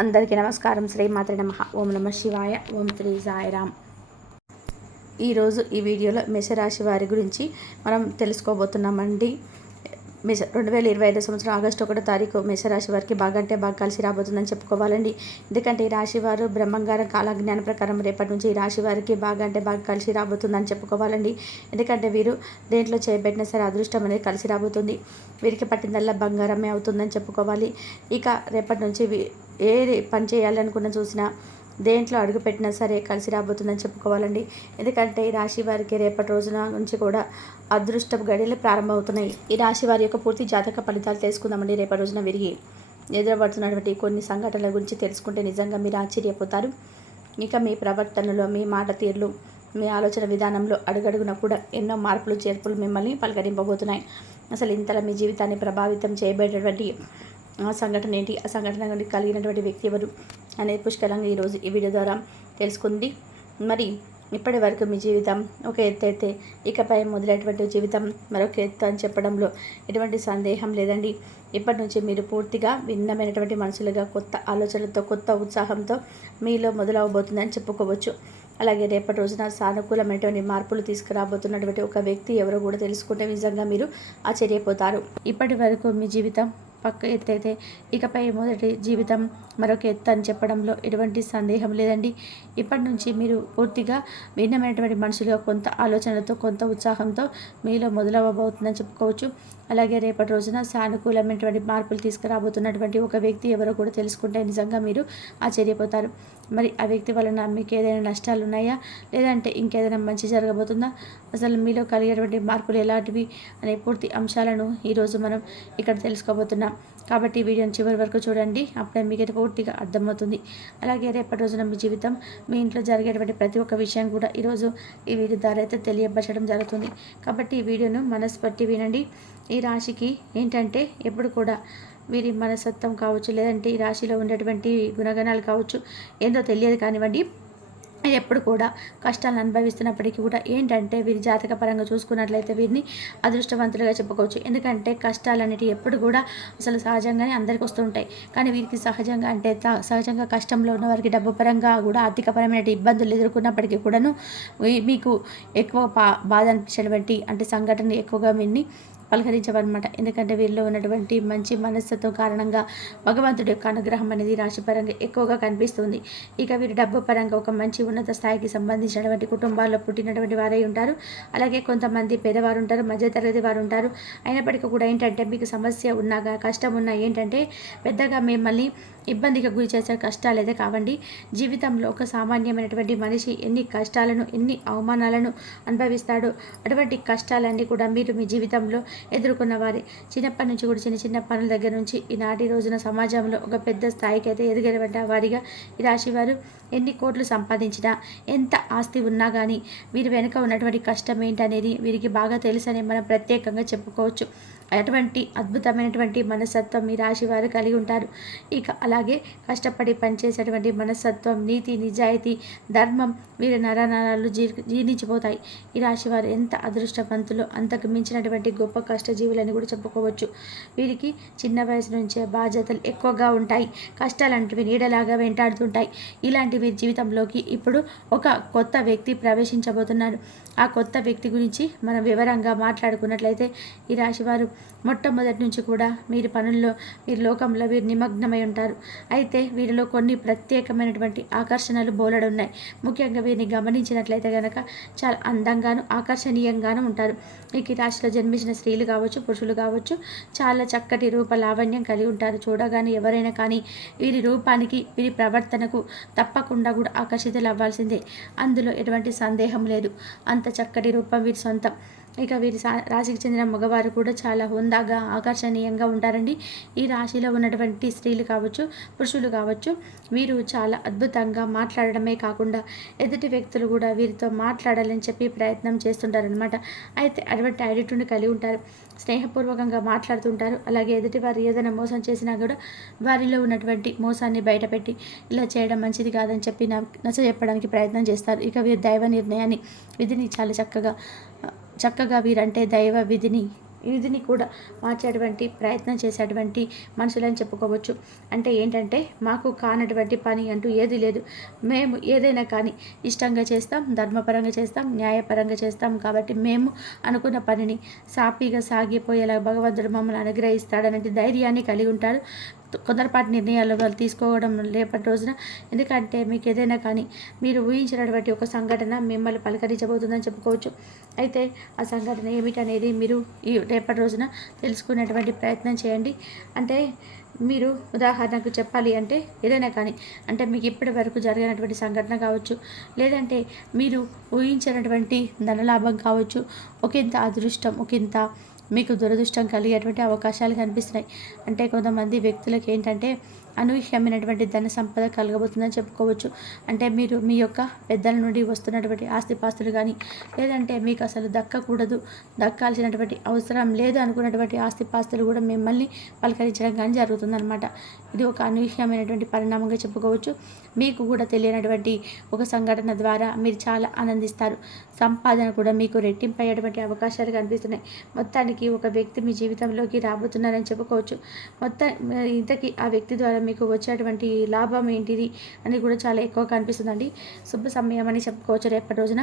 అందరికీ నమస్కారం. శ్రీమాత్రే నమః. ఓం నమః శివాయ. ఓం శ్రీ సాయిరామ్. ఈరోజు ఈ వీడియోలో మేషరాశి వారి గురించి మనం తెలుసుకోబోతున్నామండి. 2025 సంవత్సరం ఆగస్టు 1వ తారీఖు మేషరాశి వారికి బాగా అంటే బాగా కలిసి రాబోతుందని చెప్పుకోవాలండి. ఎందుకంటే ఈ రాశి వారు బ్రహ్మంగారం కాలజ్ఞానం ప్రకారం రేపటి నుంచి ఈ రాశి వారికి బాగా అంటే బాగా కలిసి రాబోతుందని చెప్పుకోవాలండి. ఎందుకంటే వీరు దేంట్లో చేయబెట్టినా సరే అదృష్టం అనేది కలిసి రాబోతుంది. వీరికి పట్టిందల్లా బంగారమే అవుతుందని చెప్పుకోవాలి. ఇక రేపటి నుంచి ఏ పని చేయాలనుకున్న చూసినా దేంట్లో అడుగుపెట్టినా సరే కలిసి రాబోతుందని చెప్పుకోవాలండి. ఎందుకంటే ఈ రాశి వారికి రేపటి రోజున నుంచి కూడా అదృష్టపు గడియలు ప్రారంభమవుతున్నాయి. ఈ రాశి వారి యొక్క పూర్తి జాతక ఫలితాలు తెలుసుకుందామండి. రేపటి రోజున విరిగి ఎదురబడుతున్నటువంటి కొన్ని సంఘటనల గురించి తెలుసుకుంటే నిజంగా మీరు ఆశ్చర్యపోతారు. ఇక మీ ప్రవర్తనలో, మీ మాట తీరులు, మీ ఆలోచన విధానంలో అడుగడుగున కూడా ఎన్నో మార్పులు చేర్పులు మిమ్మల్ని పలకరింపబోతున్నాయి. అసలు ఇంతలా మీ జీవితాన్ని ప్రభావితం చేయబడేటువంటి ఆ సంఘటన ఏంటి, ఆ సంఘటన కలిగినటువంటి వ్యక్తి ఎవరు అనేది పుష్కలంగా ఈరోజు ఈ వీడియో ద్వారా తెలుసుకుంది. మరి ఇప్పటి వరకు మీ జీవితం ఒక ఎత్తు అయితే ఇకపై మొదలైనటువంటి జీవితం మరొక ఎత్తు అని చెప్పడంలో ఎటువంటి సందేహం లేదండి. ఇప్పటి నుంచి మీరు పూర్తిగా భిన్నమైనటువంటి మనుషులుగా కొత్త ఆలోచనలతో, కొత్త ఉత్సాహంతో మీలో మొదలవబోతుందని చెప్పుకోవచ్చు. అలాగే రేపటి రోజున సానుకూలమైనటువంటి మార్పులు తీసుకురాబోతున్నటువంటి ఒక వ్యక్తి ఎవరో కూడా తెలుసుకుంటే నిజంగా మీరు ఆశ్చర్యపోతారు. ఇప్పటి వరకు మీ జీవితం పక్క ఎత్తు అయితే ఇకపై మొదటి జీవితం మరొక ఎత్తు అని చెప్పడంలో ఎటువంటి సందేహం లేదండి. ఇప్పటి నుంచి మీరు పూర్తిగా భిన్నమైనటువంటి మనుషులుగా కొంత ఆలోచనలతో, కొంత ఉత్సాహంతో మీలో మొదలవ్వబోతుందని చెప్పుకోవచ్చు. అలాగే రేపటి రోజున సానుకూలమైనటువంటి మార్పులు తీసుకురాబోతున్నటువంటి ఒక వ్యక్తి ఎవరో కూడా తెలుసుకుంటే నిజంగా మీరు ఆశ్చర్యపోతారు. మరి ఆ వ్యక్తి వలన మీకు ఏదైనా నష్టాలు ఉన్నాయా, లేదంటే ఇంకేదైనా మంచి జరగబోతుందా, అసలు మీలో కలిగేటువంటి మార్పులు ఎలాంటివి అనే పూర్తి అంశాలను ఈరోజు మనం ఇక్కడ తెలుసుకోబోతున్నాం. కాబట్టి వీడియోని చివరి వరకు చూడండి, అప్పుడే మీకు పూర్తిగా అర్థమవుతుంది. అలాగే రేపటి రోజున మీ జీవితం, మీ ఇంట్లో జరిగేటువంటి ప్రతి ఒక్క విషయం కూడా ఈరోజు ఈ వీడియో ద్వారా అయితే తెలియపరచడం జరుగుతుంది. కాబట్టి ఈ వీడియోను మనస్పట్టి వినండి. ఈ రాశికి ఏంటంటే ఎప్పుడు కూడా వీరి మనస్తత్వం కావచ్చు, లేదంటే ఈ రాశిలో ఉండేటువంటి గుణగణాలు కావచ్చు, ఏందో తెలియదు కానివ్వండి, ఎప్పుడు కూడా కష్టాలను అనుభవిస్తున్నప్పటికీ కూడా ఏంటంటే వీరి జాతక పరంగా చూసుకున్నట్లయితే వీరిని అదృష్టవంతులుగా చెప్పుకోవచ్చు. ఎందుకంటే కష్టాలన్నిటి ఎప్పుడు కూడా అసలు సహజంగానే అందరికీ వస్తూ ఉంటాయి. కానీ వీరికి సహజంగా అంటే సహజంగా కష్టంలో ఉన్న వారికి డబ్బు పరంగా కూడా ఆర్థికపరమైన ఇబ్బందులు ఎదుర్కొన్నప్పటికీ కూడాను మీకు ఎక్కువ బాధ అనిపించేటువంటి అంటే సంఘటన ఎక్కువగా వీరిని పలకరించవన్నమాట. ఎందుకంటే వీరిలో ఉన్నటువంటి మంచి మనస్సుతో కారణంగా భగవంతుడి యొక్క అనుగ్రహం అనేది రాశిపరంగా ఎక్కువగా కనిపిస్తుంది. ఇక వీరు డబ్బు పరంగా ఒక మంచి ఉన్నత స్థాయికి సంబంధించినటువంటి కుటుంబాల్లో పుట్టినటువంటి వారై ఉంటారు. అలాగే కొంతమంది పేదవారు ఉంటారు, మధ్యతరగతి వారు ఉంటారు. అయినప్పటికీ కూడా ఏంటంటే మీకు సమస్య ఉన్నాగా, కష్టం ఉన్నా ఏంటంటే పెద్దగా మిమ్మల్ని ఇబ్బందిగా గురి చేసే కష్టాలు అయితే కావండి. జీవితంలో ఒక సామాన్యమైనటువంటి మనిషి ఎన్ని కష్టాలను, ఎన్ని అవమానాలను అనుభవిస్తాడో అటువంటి కష్టాలన్నీ కూడా మీరు మీ జీవితంలో ఎదుర్కొన్న వారి చిన్నప్పటి నుంచి కూడా చిన్న చిన్న పనుల దగ్గర నుంచి ఈనాటి రోజున సమాజంలో ఒక పెద్ద స్థాయికి అయితే ఎదిగిన వారిగా ఈ రాశి వారు ఎన్ని కోట్లు సంపాదించినా, ఎంత ఆస్తి ఉన్నా కానీ వీరి వెనుక ఉన్నటువంటి కష్టం ఏంటనేది వీరికి బాగా తెలుసని మనం ప్రత్యేకంగా చెప్పుకోవచ్చు. అటువంటి అద్భుతమైనటువంటి మనస్తత్వం ఈ రాశి వారు కలిగి ఉంటారు. ఇక అలాగే కష్టపడి పనిచేసేటువంటి మనస్తత్వం, నీతి, నిజాయితీ, ధర్మం వీరి నరనరాలు జీర్ణించిపోతాయి. ఈ రాశి వారు ఎంత అదృష్టవంతులు, అంతకు మించినటువంటి గొప్ప కష్టజీవులని కూడా చెప్పుకోవచ్చు. వీరికి చిన్న వయసు నుంచే బాధ్యతలు ఎక్కువగా ఉంటాయి. కష్టాలంటివి నీడలాగా వెంటాడుతుంటాయి. ఇలాంటి వీరి జీవితంలోకి ఇప్పుడు ఒక కొత్త వ్యక్తి ప్రవేశించబోతున్నారు. ఆ కొత్త వ్యక్తి గురించి మనం వివరంగా మాట్లాడుకున్నట్లయితే ఈ రాశివారు మొట్టమొదటి నుంచి కూడా మీరు పనుల్లో, వీరి లోకంలో వీరు నిమగ్నమై ఉంటారు. అయితే వీరిలో కొన్ని ప్రత్యేకమైనటువంటి ఆకర్షణలు బోలెడున్నాయి. ముఖ్యంగా వీరిని గమనించినట్లయితే కనుక చాలా అందంగాను, ఆకర్షణీయంగాను ఉంటారు. ఈ రాశిలో జన్మించిన స్త్రీలు కావచ్చు, పురుషులు కావచ్చు, చాలా చక్కటి రూప లావణ్యం కలిగి ఉంటారు. చూడగానే ఎవరైనా కానీ వీరి రూపానికి, వీరి ప్రవర్తనకు తప్పకుండా కూడా ఆకర్షితులు అవ్వాల్సిందే. అందులో ఎటువంటి సందేహం లేదు. అంత చక్కటి రూపం వీరి సొంతం. ఇక వీరి రాశికి చెందిన మగవారు కూడా చాలా హుందాగా, ఆకర్షణీయంగా ఉంటారండి. ఈ రాశిలో ఉన్నటువంటి స్త్రీలు కావచ్చు, పురుషులు కావచ్చు, వీరు చాలా అద్భుతంగా మాట్లాడడమే కాకుండా ఎదుటి వ్యక్తులు కూడా వీరితో మాట్లాడాలని చెప్పి ప్రయత్నం చేస్తుంటారనమాట. అయితే అటువంటి యాటిట్యూడ్ని కలిగి ఉంటారు. స్నేహపూర్వకంగా మాట్లాడుతుంటారు. అలాగే ఎదుటి వారు ఏదైనా మోసం చేసినా కూడా వారిలో ఉన్నటువంటి మోసాన్ని బయటపెట్టి ఇలా చేయడం మంచిది కాదని చెప్పి నచ్చ చెప్పడానికి ప్రయత్నం చేస్తారు. ఇక వీరి దైవ నిర్ణయాన్ని, విధిని చాలా చక్కగా వీరంటే దైవ విధిని ఇదిని కూడా మార్చేటువంటి ప్రయత్నం చేసేటువంటి మనుషులని చెప్పుకోవచ్చు. అంటే ఏంటంటే మాకు కానటువంటి పని అంటూ ఏది లేదు, మేము ఏదైనా కానీ ఇష్టంగా చేస్తాం, ధర్మపరంగా చేస్తాం, న్యాయపరంగా చేస్తాం. కాబట్టి మేము అనుకున్న పనిని సాఫీగా సాగిపోయేలా భగవంతుడు మమ్మల్ని అనుగ్రహిస్తాడనే ధైర్యాన్ని కలిగి ఉంటారు. కొందరపాటి నిర్ణయాలు వాళ్ళు తీసుకోవడం రేపటి రోజున. ఎందుకంటే మీకు ఏదైనా కానీ మీరు ఊహించినటువంటి ఒక సంఘటన మిమ్మల్ని పలకరించబోతుందని చెప్పుకోవచ్చు. అయితే ఆ సంఘటన ఏమిటనేది మీరు ఈ రేపటి రోజున తెలుసుకునేటువంటి ప్రయత్నం చేయండి. అంటే మీరు ఉదాహరణకు చెప్పాలి అంటే ఏదైనా కానీ, అంటే మీకు ఇప్పటి వరకు జరిగినటువంటి సంఘటన కావచ్చు, లేదంటే మీరు ఊహించినటువంటి ధనలాభం కావచ్చు, ఒకంత అదృష్టం, ఒకంత మీకు దురదృష్టం కలిగేటువంటి అవకాశాలు కనిపిస్తున్నాయి. అంటే కొంతమంది వ్యక్తులకు ఏంటంటే అనూహ్యమైనటువంటి ధన సంపద కలగబోతుందని చెప్పుకోవచ్చు. అంటే మీరు మీ యొక్క పెద్దల నుండి వస్తున్నటువంటి ఆస్తిపాస్తులు కానీ, లేదంటే మీకు అసలు దక్కకూడదు, దక్కాల్సినటువంటి అవసరం లేదు అనుకున్నటువంటి ఆస్తిపాస్తులు కూడా మిమ్మల్ని పలకరించడం కానీ జరుగుతుందన్నమాట. ఇది ఒక అనూహ్యమైనటువంటి పరిణామంగా చెప్పుకోవచ్చు. మీకు కూడా తెలియనటువంటి ఒక సంఘటన ద్వారా మీరు చాలా ఆనందిస్తారు. సంపాదన కూడా మీకు రెట్టింపు అయ్యేటువంటి అవకాశాలు కనిపిస్తున్నాయి. మొత్తానికి ఒక వ్యక్తి మీ జీవితంలోకి రాబోతున్నారని చెప్పుకోవచ్చు. ఇంతకీ ఆ వ్యక్తి ద్వారా మీకు వచ్చేటువంటి లాభం ఏంటిది అని కూడా చాలా ఎక్కువ కనిపిస్తుందండి. శుభ సమయం అని చెప్పుకోవచ్చు రేపటి రోజున.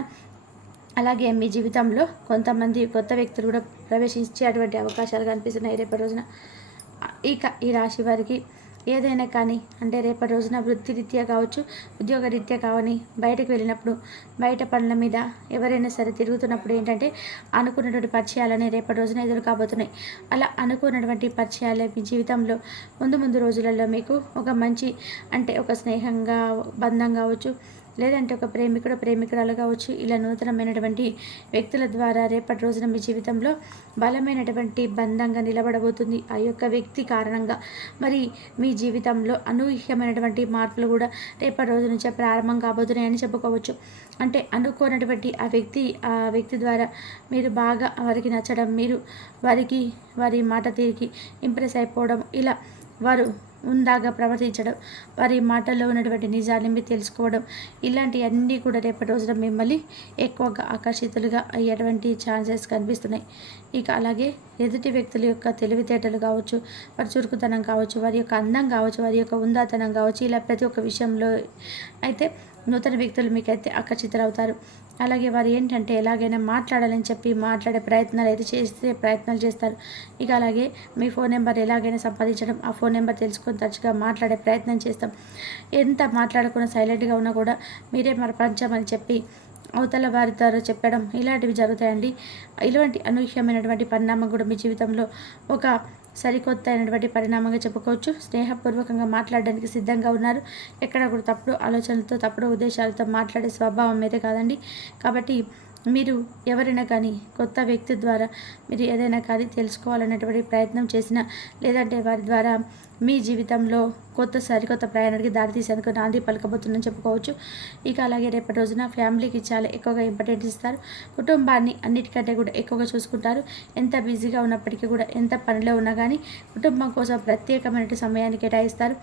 అలాగే మీ జీవితంలో కొంతమంది కొత్త వ్యక్తులు కూడా ప్రవేశించేటువంటి అవకాశాలు కనిపిస్తున్నాయి రేపటి రోజున. ఇక ఈ రాశి వారికి ఏదైనా కానీ, అంటే రేపటి రోజున వృత్తిరీత్యా కావచ్చు, ఉద్యోగరీత్యా కావని బయటకు వెళ్ళినప్పుడు, బయట పనుల మీద ఎవరైనా సరే తిరుగుతున్నప్పుడు ఏంటంటే అనుకున్నటువంటి పరిచయాలని రేపటి రోజున ఎదురు కాబోతున్నాయి. అలా అనుకున్నటువంటి పరిచయాలే మీ జీవితంలో ముందు రోజులలో మీకు ఒక మంచి, అంటే ఒక స్నేహంగా బంధం కావచ్చు, లేదంటే ఒక ప్రేమికురాలు కావచ్చు, ఇలా నూతనమైనటువంటి వ్యక్తుల ద్వారా రేపటి రోజున మీ జీవితంలో బలమైనటువంటి బంధంగా నిలబడబోతుంది. ఆ యొక్క వ్యక్తి కారణంగా మరి మీ జీవితంలో అనూహ్యమైనటువంటి మార్పులు కూడా రేపటి రోజు నుంచే ప్రారంభం కాబోతున్నాయని చెప్పుకోవచ్చు. అంటే అనుకోనటువంటి ఆ వ్యక్తి ద్వారా మీరు బాగా వారికి నచ్చడం, మీరు వారి మాట తీరికి ఇంప్రెస్ అయిపోవడం, ఇలా వారు ఉందాగా ప్రవర్తించడం, వారి మాటల్లో ఉన్నటువంటి నిజాన్ని మీరు తెలుసుకోవడం, ఇలాంటివన్నీ కూడా రేపటి రోజున మిమ్మల్ని ఎక్కువగా ఆకర్షితులుగా అయ్యేటువంటి ఛాన్సెస్ కనిపిస్తున్నాయి. ఇక అలాగే ఎదుటి వ్యక్తుల యొక్క తెలివితేటలు కావచ్చు, వారి చురుకుతనం కావచ్చు, వారి యొక్క అందం కావచ్చు, వారి యొక్క ఉందాతనం కావచ్చు, ఇలా ప్రతి ఒక్క విషయంలో అయితే నూతన వ్యక్తులు మీకైతే ఆకర్షితులవుతారు. అలాగే వారు ఏంటంటే ఎలాగైనా మాట్లాడాలని చెప్పి మాట్లాడే ప్రయత్నాలు చేస్తారు. ఇక అలాగే మీ ఫోన్ నెంబర్ ఎలాగైనా సంపాదించడం, ఆ ఫోన్ నెంబర్ తెలుసుకొని తరచుగా మాట్లాడే ప్రయత్నం చేస్తాం. ఎంత మాట్లాడకుండా సైలెంట్గా ఉన్నా కూడా మీరే ప్రపంచమని చెప్పి అవతల వారి ద్వారా చెప్పడం, ఇలాంటివి జరుగుతాయండి. ఇలాంటి అనూహ్యమైనటువంటి పరిణామం కూడా మీ జీవితంలో ఒక సరికొత్త అయినటువంటి పరిణామంగా చెప్పుకోవచ్చు. స్నేహపూర్వకంగా మాట్లాడడానికి సిద్ధంగా ఉన్నారు. ఎక్కడ కూడా తప్పుడు ఆలోచనలతో, తప్పుడు ఉద్దేశాలతో మాట్లాడే స్వభావం అయితే కాదండి. కాబట్టి మీరు ఎవరైనా కానీ కొత్త వ్యక్తి ద్వారా మీరు ఏదైనా కానీ తెలుసుకోవాలనేటువంటి ప్రయత్నం చేసినా, లేదంటే వారి ద్వారా మీ జీవితంలో సరికొత్త ప్రయాణానికి దారితీసేందుకు నాంది పలకబోతుందని చెప్పుకోవచ్చు. ఇక అలాగే రేపటి రోజున ఫ్యామిలీకి చాలా ఎక్కువగా ఇంపార్టెన్స్ ఇస్తారు. కుటుంబాన్ని అన్నిటికంటే కూడా ఎక్కువగా చూసుకుంటారు. ఎంత బిజీగా ఉన్నప్పటికీ కూడా, ఎంత పనిలో ఉన్నా కానీ కుటుంబం కోసం ప్రత్యేకమైన సమయాన్ని కేటాయిస్తారు.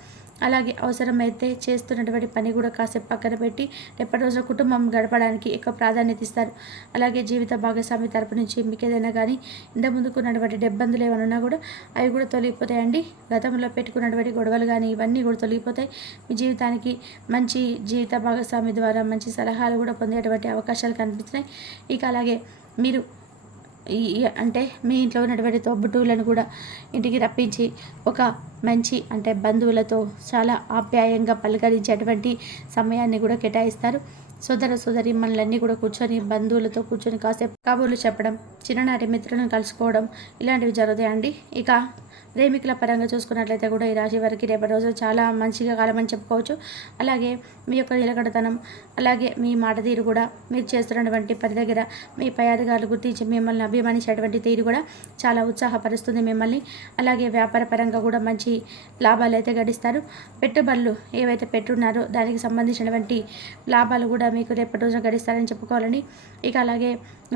అలాగే అవసరమైతే చేస్తున్నటువంటి పని కూడా కాసేపు పక్కన పెట్టి రేపటి రోజున కుటుంబం గడపడానికి ఎక్కువ ప్రాధాన్యత ఇస్తారు. అలాగే జీవిత భాగస్వామి తరపు నుంచి మీకు ఏదైనా కానీ ఇంత ముందుకున్నటువంటి ఇబ్బందులు ఏమైనా ఉన్నా కూడా అవి కూడా తొలగిపోతాయండి. గతంలో పెట్టుకున్నటువంటి గొడవలు కానీ ఇవన్నీ కూడా తొలగిపోతాయి. మీ జీవితానికి మంచి జీవిత భాగస్వామి ద్వారా మంచి సలహాలు కూడా పొందేటువంటి అవకాశాలు కనిపిస్తున్నాయి. ఇక అలాగే మీరు అంటే మీ ఇంట్లో ఉన్నటువంటి తోబుట్టువులను కూడా ఇంటికి రప్పించి ఒక మంచి, అంటే బంధువులతో చాలా ఆప్యాయంగా పలకరించేటువంటి సమయాన్ని కూడా కేటాయిస్తారు. సోదరీమణులన్నీ కూడా బంధువులతో కూర్చొని కాసేపు కబుర్లు చెప్పడం, చిన్ననాటి మిత్రులను కలుసుకోవడం, ఇలాంటివి జరుగుతాయండి. ఇక ప్రేమికుల పరంగా చూసుకున్నట్లయితే కూడా ఈ రాశి వారికి రేపటి రోజు చాలా మంచిగా కాలమని చెప్పుకోవచ్చు. అలాగే మీ యొక్క నిలకడతనం, అలాగే మీ మాట తీరు కూడా, మీరు చేస్తున్నటువంటి పని దగ్గర మీ పై అధికారులు గుర్తించి మిమ్మల్ని అభిమానించేటువంటి తీరు కూడా చాలా ఉత్సాహపరుస్తుంది మిమ్మల్ని. అలాగే వ్యాపార పరంగా కూడా మంచి లాభాలు అయితే గడిస్తారు. పెట్టుబడులు ఏవైతే పెట్టున్నారో దానికి సంబంధించినటువంటి లాభాలు కూడా కూడా మీకు రేపటి రోజున గడిస్తారని చెప్పుకోవాలండి. ఇక అలాగే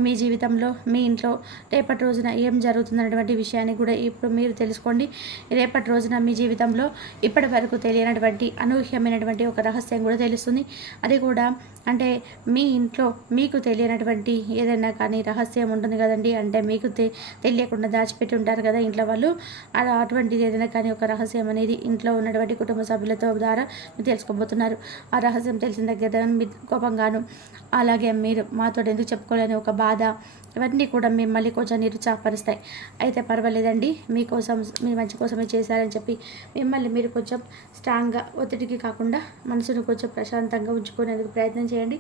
మీ జీవితంలో మీ ఇంట్లో రేపటి రోజున ఏం జరుగుతుందన్నటువంటి విషయాన్ని కూడా ఇప్పుడు మీరు తెలుసుకోండి. రేపటి రోజున మీ జీవితంలో ఇప్పటి వరకు తెలియనటువంటి అనూహ్యమైనటువంటి ఒక రహస్యం కూడా తెలుస్తుంది. అది కూడా అంటే మీ ఇంట్లో మీకు తెలియనటువంటి ఏదైనా కానీ రహస్యం ఉంటుంది కదండి. అంటే మీకు తెలియకుండా దాచిపెట్టి ఉంటారు కదా ఇంట్లో వాళ్ళు. అటువంటిది ఏదైనా కానీ ఒక రహస్యం అనేది ఇంట్లో ఉన్నటువంటి కుటుంబ సభ్యులతో ద్వారా మీరు తెలుసుకోబోతున్నారు. ఆ రహస్యం తెలిసిన దగ్గర మీ కోపంగాను అలాగే మీరు మాతో ఎందుకు చెప్పుకోలేని ఒక బాధ, ఇవన్నీ కూడా మిమ్మల్ని కొంచెం నిరుత్సాహపరుస్తాయి. అయితే పర్వాలేదండి, మీకోసం మీ మంచి కోసమే చేశారని చెప్పి మిమ్మల్ని మీరు కొంచెం స్ట్రాంగ్గా ఒత్తిడికి కాకుండా మనసును కొంచెం ప్రశాంతంగా ఉంచుకునేందుకు ప్రయత్నం చేయండి.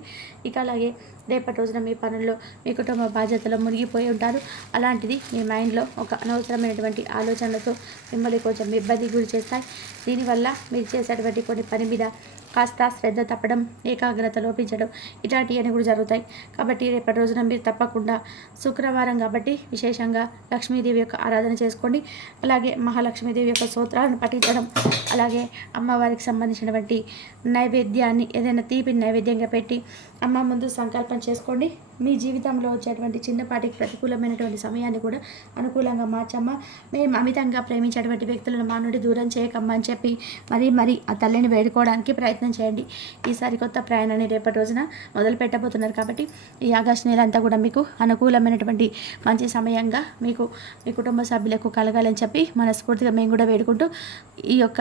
ఇక అలాగే రేపటి రోజున మీ పనుల్లో మీ కుటుంబ బాధ్యతలో మునిగిపోయి ఉంటారు. అలాంటిది మీ మైండ్లో ఒక అనవసరమైనటువంటి ఆలోచనలతో మిమ్మల్ని కొంచెం ఇబ్బంది గురి చేస్తాయి. దీనివల్ల మీరు చేసేటువంటి కొన్ని పని మీద కాస్త శ్రద్ధ తప్పడం, ఏకాగ్రత లోపించడం ఇట్లాంటివన్నీ కూడా జరుగుతాయి. కాబట్టి రేపటి రోజున మీరు తప్పకుండా శుక్రవారం కాబట్టి విశేషంగా లక్ష్మీదేవి యొక్క ఆరాధన చేసుకోండి. అలాగే మహాలక్ష్మీదేవి యొక్క స్తోత్రాలను పఠించడం, అలాగే అమ్మవారికి సంబంధించినటువంటి నైవేద్యాన్ని ఏదైనా తీపిని నైవేద్యంగా పెట్టి అమ్మ ముందు సంకల్పం చేసుకోండి. మీ జీవితంలో వచ్చేటువంటి చిన్నపాటి ప్రతికూలమైనటువంటి సమయాన్ని కూడా అనుకూలంగా మార్చమ్మ, మేము అమితంగా ప్రేమించేటువంటి వ్యక్తులను మా నుండి దూరం చేయకమ్మా అని చెప్పి మరీ ఆ తల్లిని వేడుకోవడానికి ప్రయత్నం చేయండి. ఈసారి కొత్త ప్రయాణాన్ని రేపటి రోజున మొదలు పెట్టబోతున్నారు కాబట్టి ఈ ఆగస్టు నెల అంతా కూడా మీకు అనుకూలమైనటువంటి మంచి సమయంగా మీకు మీ కుటుంబ సభ్యులకు కలగాలని చెప్పి మనస్ఫూర్తిగా మేము కూడా వేడుకుంటూ ఈ యొక్క